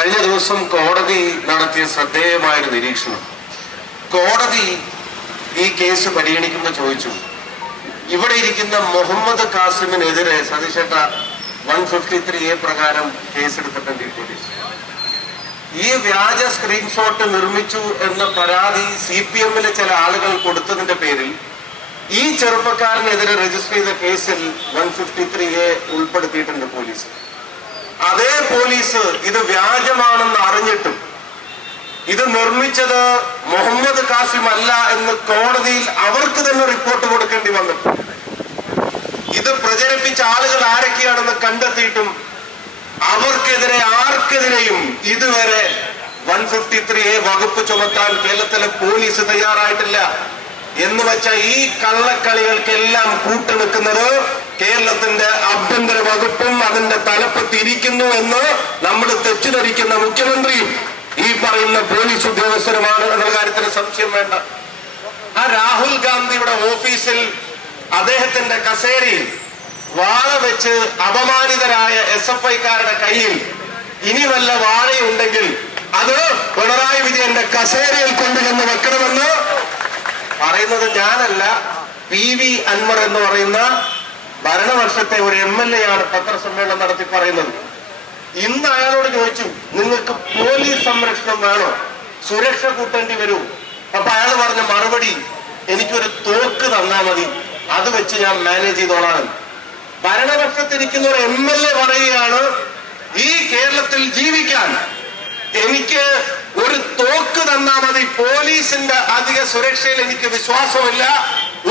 കഴിഞ്ഞ ദിവസം കോടതി നടത്തിയ ശ്രദ്ധേയമായൊരു നിരീക്ഷണം. കോടതി ഈ കേസ് പരിഗണിക്കുമ്പോൾ ചോദിച്ചു ഇവിടെ ഇരിക്കുന്ന മുഹമ്മദ് കാസിമിനെതിരെ സതീശേട്ട വൺ ഫിഫ്റ്റി ത്രീ എ പ്രകാരം കേസെടുത്തിട്ടുണ്ട് പോലീസ് ഈ വ്യാജ സ്ക്രീൻഷോട്ട് നിർമ്മിച്ചു എന്ന പരാതി സി പി എമ്മിലെ ചില ആളുകൾ കൊടുത്തതിന്റെ പേരിൽ ഈ ചെറുപ്പക്കാരനെതിരെ രജിസ്റ്റർ ചെയ്ത കേസിൽ വൺ ഫിഫ്റ്റി ത്രീ എ ഉൾപ്പെടുത്തിയിട്ടുണ്ട് പോലീസ്. അതേ പോലീസ് ഇത് വ്യാജമാണെന്ന് അറിഞ്ഞിട്ടും ഇത് നിർമ്മിച്ചത് മുഹമ്മദ് കാസിം അല്ല എന്ന് കോടതിയിൽ അവർക്ക് തന്നെ റിപ്പോർട്ട് കൊടുക്കേണ്ടി വന്നു ഇത് പ്രചരിപ്പിച്ച ആളുകൾ ആരൊക്കെയാണെന്ന് കണ്ടെത്തിയിട്ടും അവർക്കെതിരെ ആർക്കെതിരെയും ഇതുവരെ വൺ ഫിഫ്റ്റി ത്രീ എ വകുപ്പ് ചുമത്താൻ കേരളത്തിലെ പോലീസ് തയ്യാറായിട്ടില്ല എന്ന് വെച്ച ഈ കള്ളക്കളികൾക്കെല്ലാം കൂട്ടുനിൽക്കുന്നത് കേരളത്തിന്റെ ആഭ്യന്തര വകുപ്പും അതിന്റെ തലപ്പത്തിരിക്കുന്നു എന്ന് നമ്മൾ തെറ്റിദ്ധരിക്കുന്ന മുഖ്യമന്ത്രിയും ഈ പറയുന്ന പോലീസ് ഉദ്യോഗസ്ഥരുമാണ് എന്ന കാര്യത്തിന് സംശയം വേണ്ട. ആ രാഹുൽ ഗാന്ധിയുടെ ഓഫീസിൽ അദ്ദേഹത്തിന്റെ കസേരയിൽ വാഴ വെച്ച് അപമാനിതരായ എസ് എഫ് ഐക്കാരുടെ കയ്യിൽ ഇനി വല്ല വാഴയുണ്ടെങ്കിൽ അത് പിണറായി വിജയന്റെ കസേരയിൽ കൊണ്ടുവന്ന് വെക്കണമെന്ന് പറയുന്നത് ഞാനല്ല. പി വി അൻവർ എന്ന് പറയുന്ന ഭരണവർഷത്തെ ഒരു എം എൽ എ ആണ് പത്രസമ്മേളനം നടത്തി പറയുന്നത്. ഇന്ന് അയാളോട് ചോദിച്ചു നിങ്ങൾക്ക് പോലീസ് സംരക്ഷണം വേണോ? സുരക്ഷ കൂട്ടേണ്ടി വരൂ. അപ്പൊ അയാൾ പറഞ്ഞ മറുപടി എനിക്കൊരു തോക്ക് തന്നാ മതി. അത് വെച്ച് ഞാൻ മാനേജ് ചെയ്തോളാം. ഭരണപക്ഷത്തിരിക്കുന്ന ഒരു എം എൽ എ പറയുകയാണ് ഈ കേരളത്തിൽ ജീവിക്കാൻ എനിക്ക് ഒരു തോക്ക് തന്നാ മതി. പോലീസിന്റെ അധിക സുരക്ഷയിൽ എനിക്ക് വിശ്വാസമില്ല.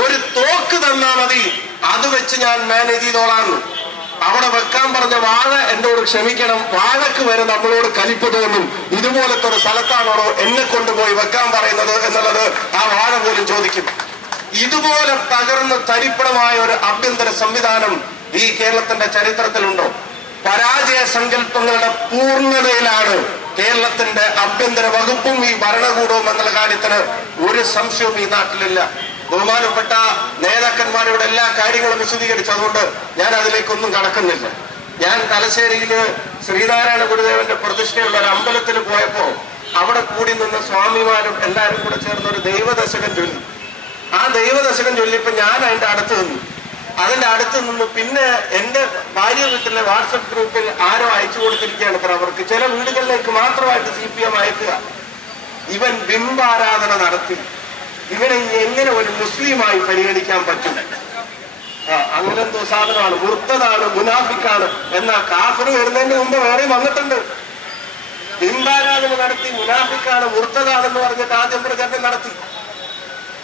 ഒരു തോക്ക് തന്നാ മതി. അത് വെച്ച് ഞാൻ മാനേജ് ചെയ്തോളാം അവിടെ വെക്കാൻ പറഞ്ഞ വാഴ എന്നോട് ക്ഷമിക്കണം. വാഴക്ക് വരെ നമ്മളോട് കലിപ്പ് തോന്നും. ഇതുപോലത്തെ ഒരു സ്ഥലത്താണോ എന്നെ കൊണ്ടുപോയി വെക്കാൻ പറയുന്നത് എന്നുള്ളത് ആ വാഴ പോലും ചോദിക്കും. ഇതുപോലെ തകർന്ന് തരിപ്പണമായ ഒരു ആഭ്യന്തര സംവിധാനം ഈ കേരളത്തിന്റെ ചരിത്രത്തിലുണ്ടോ? പരാജയ സങ്കല്പങ്ങളുടെ പൂർണതയിലാണ് കേരളത്തിന്റെ ആഭ്യന്തര വകുപ്പും ഈ ഭരണകൂടവും എന്നുള്ള കാര്യത്തിന് ഒരു സംശയവും ഈ നാട്ടിലില്ല. ബഹുമാനപ്പെട്ട നേതാക്കന്മാരുടെ എല്ലാ കാര്യങ്ങളും വിശദീകരിച്ചു. അതുകൊണ്ട് ഞാൻ അതിലേക്കൊന്നും കടക്കുന്നില്ല. ഞാൻ തലശ്ശേരിയിൽ ശ്രീനാരായണ ഗുരുദേവന്റെ പ്രതിഷ്ഠയുള്ള ഒരു അമ്പലത്തിൽ പോയപ്പോ അവിടെ കൂടി നിന്ന് സ്വാമിമാരും എല്ലാവരും കൂടെ ചേർന്ന് ഒരു ദൈവദശകം ചൊല്ലി. ആ ദൈവദശകം ചൊല്ലിയപ്പോ ഞാൻ അതിന്റെ അടുത്ത് നിന്നു. അതിന്റെ അടുത്ത് നിന്ന് പിന്നെ എന്റെ ഭാര്യ വീട്ടിലെ വാട്സപ്പ് ഗ്രൂപ്പിൽ ആരോ അയച്ചു കൊടുത്തിരിക്കുകയാണ് അവർക്ക് ചില വീടുകളിലേക്ക് മാത്രമായിട്ട് സി പി എം അയക്കുക. ഇവൻ ബിംബാരാധന നടത്തി. ഇവനെ എങ്ങനെ ഒരു മുസ്ലിമായി പരിഗണിക്കാൻ പറ്റും? അങ്ങനെന്തോ സാധനമാണ്. മുർത്തതാണ് മുനാഫിക്കാണ്. എന്നാ കാഫർ വരുന്നതിന് മുമ്പ് വേറെ വന്നിട്ടുണ്ട്. ബിംബാരാധന നടത്തി മുനാഫിക്കാണ് മുർത്തതാണെന്ന് പറഞ്ഞിട്ട് ആദ്യം പ്രചരണം നടത്തി.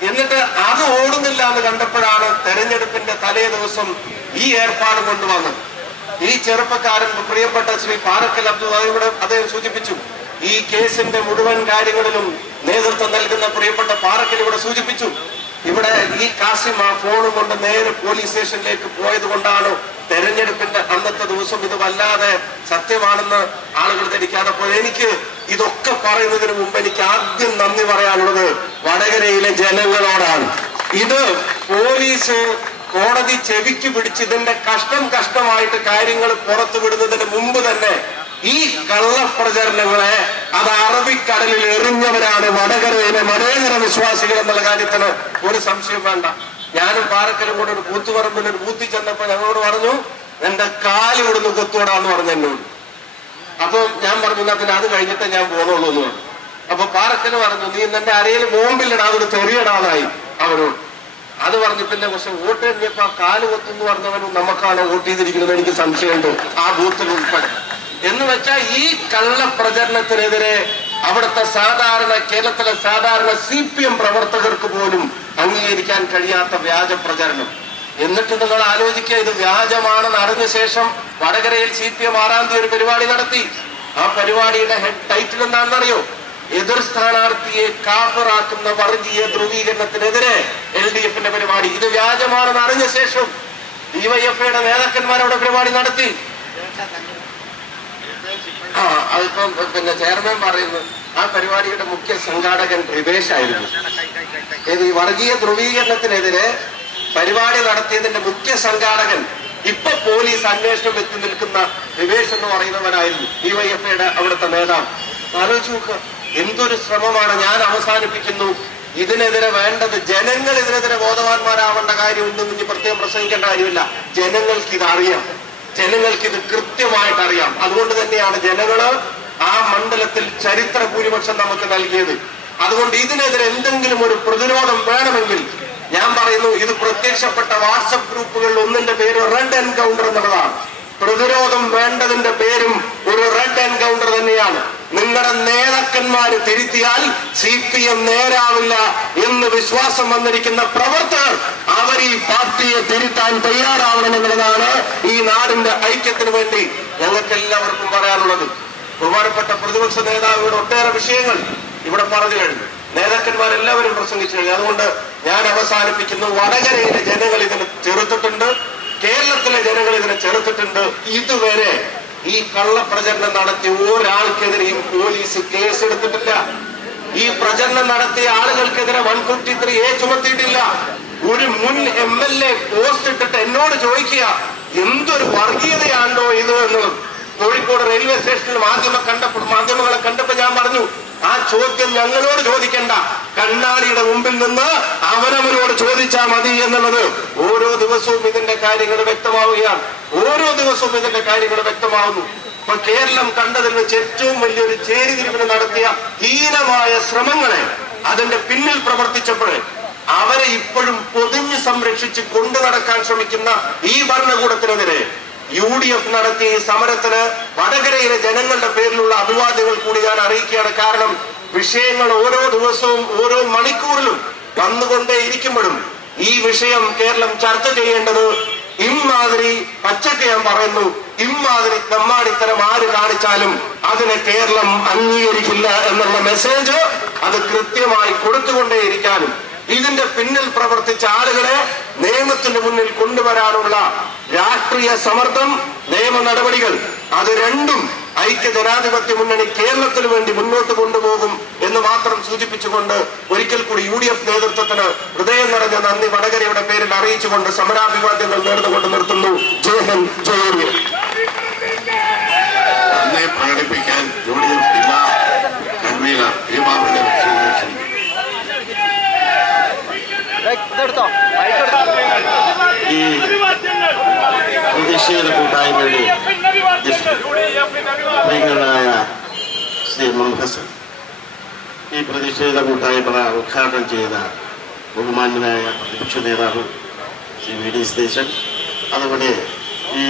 എന്നിട്ട് അത് ഓടുന്നില്ല എന്ന് കണ്ടപ്പോഴാണ് തെരഞ്ഞെടുപ്പിന്റെ തലേ ദിവസം ഈ ഏർപ്പാട് കൊണ്ടുവന്നത്. ഈ ചെറുപ്പക്കാരൻ പ്രിയപ്പെട്ട ശ്രീ പാറക്കൽ അബ്ദുൽ ഇവിടെ അദ്ദേഹം സൂചിപ്പിച്ചു ഈ കേസിന്റെ മുഴുവൻ കാര്യങ്ങളിലും നേതൃത്വം നൽകുന്ന പ്രിയപ്പെട്ട പാറക്കൽ ഇവിടെ സൂചിപ്പിച്ചു. ഇവിടെ ഈ കാസിം ആ ഫോണും കൊണ്ട് നേരെ പോലീസ് സ്റ്റേഷനിലേക്ക് പോയത് കൊണ്ടാണ് തെരഞ്ഞെടുപ്പിന്റെ അന്നത്തെ ദിവസം ഇത് വല്ലാതെ സത്യമാണെന്ന് ആളുകൾ ധരിക്കാതെ പോയത്. എനിക്ക് ഇതൊക്കെ പറയുന്നതിന് മുമ്പ് എനിക്ക് ആദ്യം നന്ദി പറയാനുള്ളത് വടകരയിലെ ജനങ്ങളോടാണ്. ഇത് പോലീസ് കോടതി ചെവിക്ക് പിടിച്ച് ഇതിന്റെ കഷ്ടം കഷ്ടമായിട്ട് കാര്യങ്ങൾ പുറത്തു വിടുന്നതിന് മുമ്പ് തന്നെ ഈ കള്ളപ്രചരണങ്ങളെ അത് അറബിക്കടലിൽ എറിഞ്ഞവരാണ് വടകരയിലെ വടകര വിശ്വാസികൾ എന്നുള്ള കാര്യത്തിന് ഒരു സംശയം വേണ്ട. ഞാനും പാറക്കലും കൂടെ ഒരു കൂത്തുപറമ്പിൽ ഒരു കൂത്തി ചെന്നപ്പോ ഞങ്ങളോട് പറഞ്ഞു എന്റെ കാൽ ഇവിടുന്ന് കൊത്തുവിടാന്ന് പറഞ്ഞു എന്നോട്. അപ്പൊ ഞാൻ പറഞ്ഞു എന്നാ പിന്നെ അത് കഴിഞ്ഞിട്ടേ ഞാൻ പോകുന്നുള്ളൂ എന്ന് പറഞ്ഞു. അപ്പൊ പാറക്കൽ പറഞ്ഞു നീ നിന്റെ അരയിൽ ബോംബില്ലടാ അതൊരു ചെറിയടാന്നായി അവരോട്. അത് പറഞ്ഞു പിന്നെ പക്ഷെ വോട്ട് എഴുതിയപ്പോ ആ കാൽ കൊത്തുന്നു പറഞ്ഞവനും നമുക്കാണ് വോട്ട് ചെയ്തിരിക്കുന്നത് എനിക്ക് സംശയമുണ്ട്. ആ ബൂത്തിൽ ഉൾപ്പെടെ. എന്ന് വെച്ചാൽ ഈ കള്ളപ്രചരണത്തിനെതിരെ അവിടുത്തെ സാധാരണ കേരളത്തിലെ സാധാരണ സി പി എം പ്രവർത്തകർക്ക് പോലും അംഗീകരിക്കാൻ കഴിയാത്ത വ്യാജ പ്രചരണം. എന്നിട്ട് നിങ്ങൾ ആലോചിക്കുക ഇത് വ്യാജമാണെന്ന് അറിഞ്ഞ ശേഷം വടകരയിൽ സി പി എം ആറാം തീയതി ഒരു പരിപാടി നടത്തി. ആ പരിപാടിയുടെ ഹെഡ് ടൈറ്റിൽ എന്താണെന്നറിയോ? എതിർ സ്ഥാനാർത്ഥിയെ കാഫറാക്കുന്ന വർഗീയ ധ്രുവീകരണത്തിനെതിരെ എൽ ഡി എഫിന്റെ പരിപാടി. ഇത് വ്യാജമാണെന്ന് അറിഞ്ഞ ശേഷം ഡിവൈഎഫ്ഐയുടെ നേതാക്കന്മാർ അവിടെ പരിപാടി നടത്തി. ആ അതിപ്പം പിന്നെ ചെയർമാൻ പറയുന്നു ആ പരിപാടിയുടെ മുഖ്യ സംഘാടകൻ ആയിരുന്നു. ഏത് ഈ വർഗീയ ധ്രുവീകരണത്തിനെതിരെ പരിപാടി നടത്തിയതിന്റെ മുഖ്യ സംഘാടകൻ ഇപ്പൊ പോലീസ് അന്വേഷണം എത്തി നിൽക്കുന്ന റിവേഷ് എന്ന് പറയുന്നവനായിരുന്നു ഡിവൈഎഫ്ഐയുടെ അവിടുത്തെ നേതാവ് ആലോചിച്ച് നോക്കുക എന്തൊരു ശ്രമമാണ് ഞാൻ അവസാനിപ്പിക്കുന്നു. ഇതിനെതിരെ വേണ്ടത് ജനങ്ങൾ ഇതിനെതിരെ ബോധവാന്മാരാവേണ്ട കാര്യമുണ്ടെന്ന് ഇനി പ്രത്യേകം പ്രസംഗിക്കേണ്ട കാര്യമില്ല. ജനങ്ങൾക്ക് ഇത് അറിയാം ജനങ്ങൾക്ക് ഇത് കൃത്യമായിട്ട് അറിയാം. അതുകൊണ്ട് തന്നെയാണ് ജനങ്ങൾ ആ മണ്ഡലത്തിൽ ചരിത്ര ഭൂരിപക്ഷം നമുക്ക് നൽകിയത്. അതുകൊണ്ട് ഇതിനെതിരെ എന്തെങ്കിലും ഒരു പ്രതിരോധം വേണമെങ്കിൽ ഞാൻ പറയുന്നു ഇത് പ്രത്യക്ഷപ്പെട്ട വാട്സപ്പ് ഗ്രൂപ്പുകളിൽ ഒന്നിന്റെ പേര് റെഡ് എൻകൗണ്ടർ എന്നുള്ളതാണ്. പ്രതിരോധം വേണ്ടതിന്റെ പേരും ഒരു റെഡ് എൻകൗണ്ടർ തന്നെയാണ്. നിങ്ങളുടെ നേതാക്കന്മാര് തിരുത്തിയാൽ സി പി എം നേരാവില്ല എന്ന് വിശ്വാസം വന്നിരിക്കുന്ന പ്രവർത്തകർ അവർ ഈ പാർട്ടിയെ തിരുത്താൻ തയ്യാറാവണമെന്നുള്ളതാണ് ഈ നാടിന്റെ ഐക്യത്തിന് വേണ്ടി ഞങ്ങൾക്ക് എല്ലാവർക്കും പറയാനുള്ളത്. ബഹുമാനപ്പെട്ട പ്രതിപക്ഷ നേതാവിയുടെ ഒട്ടേറെ വിഷയങ്ങൾ ഇവിടെ പറഞ്ഞു കഴിഞ്ഞു. നേതാക്കന്മാരെല്ലാവരും പ്രസംഗിച്ചു കഴിഞ്ഞു. അതുകൊണ്ട് ഞാൻ അവസാനിപ്പിക്കുന്നു. വടകരയിലെ ജനങ്ങൾ ഇതിന് ചെറുത്തിട്ടുണ്ട്. കേരളത്തിലെ ജനങ്ങൾ ഇതിനെ ചെറുത്തിട്ടുണ്ട്. ഇതുവരെ ഈ കള്ളപ്രചരണം നടത്തിയ ഒരാൾക്കെതിരെയും പോലീസ് കേസെടുത്തിട്ടില്ല. ഈ പ്രചരണം നടത്തിയ ആളുകൾക്കെതിരെ വൺ ഫിഫ്റ്റി ത്രീ എ ചുമത്തിയിട്ടില്ല. ഒരു മുൻ എം എൽ എ പോസ്റ്റ് ഇട്ടിട്ട് എന്നോട് ചോദിക്കുക എന്തൊരു വർഗീയതയാണോ ഇത് എന്ന്? കോഴിക്കോട് റെയിൽവേ സ്റ്റേഷനിൽ മാധ്യമ കണ്ടപ്പോൾ മാധ്യമങ്ങളെ കണ്ടപ്പോ ഞാൻ പറഞ്ഞു ആ ചോദ്യം ഞങ്ങളോട് ചോദിക്കണ്ട. കണ്ണാടിയുടെ മുമ്പിൽ നിന്ന് അവനവനോട് ചോദിച്ചാൽ മതി എന്നുള്ളത് ഓരോ ദിവസവും ഇതിന്റെ കാര്യങ്ങൾ വ്യക്തമാവുകയാണ്. ഓരോ ദിവസവും ഇതിന്റെ കാര്യങ്ങൾ വ്യക്തമാകുന്നു ഇപ്പൊ കേരളം കണ്ടതിൽ വെച്ച് ഏറ്റവും വലിയൊരു ചേരിതിരിവിന് നടത്തിയ ഹീനമായ ശ്രമങ്ങളെ അതിന്റെ പിന്നിൽ പ്രവർത്തിച്ചപ്പോൾ അവരെ ഇപ്പോഴും പൊതിഞ്ഞ് സംരക്ഷിച്ച് കൊണ്ടു നടക്കാൻ ശ്രമിക്കുന്ന ഈ ഭരണകൂടത്തിനെതിരെ യു ഡി എഫ് നടത്തിയ ഈ സമരത്തിന് വടകരയിലെ ജനങ്ങളുടെ പേരിലുള്ള അഭിവാദ്യങ്ങൾ കൂടി ഞാൻ അറിയിക്കുകയാണ്. കാരണം വിഷയങ്ങൾ ഓരോ ദിവസവും ഓരോ മണിക്കൂറിലും വന്നുകൊണ്ടേ ഇരിക്കുമ്പോഴും ഈ വിഷയം കേരളം ചർച്ച ചെയ്യേണ്ടത് ഇമ്മാതിരി പച്ചക്ക് ഞാൻ പറയുന്നു ഇമ്മാതിരി തെമ്മാടിത്തരം ആര് കാണിച്ചാലും അതിനെ കേരളം അംഗീകരിക്കില്ല എന്നുള്ള മെസ്സേജ് അത് കൃത്യമായി കൊടുത്തുകൊണ്ടേയിരിക്കാനും ഇതിന്റെ പിന്നിൽ പ്രവർത്തിച്ച ആളുകളെ നിയമത്തിന്റെ മുന്നിൽ കൊണ്ടുവരാനുള്ള രാഷ്ട്രീയ സമ്മർദ്ദം നിയമ നടപടികൾ അത് രണ്ടും ഐക്യ ജനാധിപത്യ മുന്നണി കേരളത്തിന് വേണ്ടി മുന്നോട്ട് കൊണ്ടുപോകും എന്ന് മാത്രം സൂചിപ്പിച്ചുകൊണ്ട് ഒരിക്കൽ കൂടി യു ഡി എഫ് നേതൃത്വത്തിന് ഹൃദയം നിറഞ്ഞ നന്ദി വടകരയുടെ പേരിൽ അറിയിച്ചുകൊണ്ട് സമരാഭിവാദ്യങ്ങൾ നേർന്നുകൊണ്ട് നിർത്തുന്നു. ജയഹൻ ജയോടിയ തന്നെ പ്രകടിപ്പിക്കാൻ യു ഡി എഫ് ജില്ലാ കൺവീനർ ഈ ബാബുവിനെ ക്ഷണിക്കുന്നു ഇതെടുത്തോ മൈക്കെടുത്തോ ഈ പ്രതിഷേധ കൂട്ടായ്മയുടെ പ്രിയങ്കരനായ ശ്രീ മംഹസൻ ഈ പ്രതിഷേധ കൂട്ടായ്മ ഉദ്ഘാടനം ചെയ്ത ബഹുമാന്യനായ പ്രതിപക്ഷ നേതാവ് ശ്രീ വി ഡി സതീശൻ. അതുപോലെ ഈ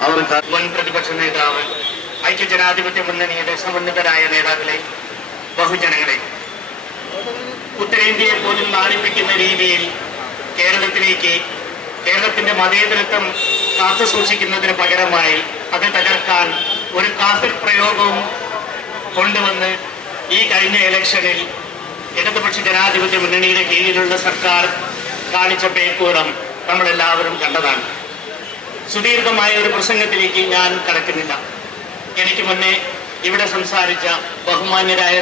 അവർ മുൻ പ്രതിപക്ഷ നേതാവ് ഐക്യ ജനാധിപത്യ മുന്നണിയുടെ സമന്വിതരായ നേതാക്കളെ ബഹുജനങ്ങളെ ഉത്തരേന്ത്യയെ പോലും നാണിപ്പിക്കുന്ന രീതിയിൽ കേരളത്തിലേക്ക് കേരളത്തിന്റെ മതേതരത്വം കാത്തു സൂക്ഷിക്കുന്നതിന് പകരമായി അത് തകർക്കാൻ ഒരു കാസറ്റ് പ്രയോഗവും കൊണ്ടുവന്ന് ഈ കഴിഞ്ഞ ഇലക്ഷനിൽ ഇടതുപക്ഷ ജനാധിപത്യ മുന്നണിയുടെ കീഴിലുള്ള സർക്കാർ കാണിച്ച പേക്കൂടം നമ്മളെല്ലാവരും കണ്ടതാണ്. സുദീർഘമായ ഒരു പ്രസംഗത്തിലേക്ക് ഞാൻ കടക്കുന്നില്ല. എനിക്ക് മുന്നേ ഇവിടെ സംസാരിച്ച ബഹുമാന്യരായ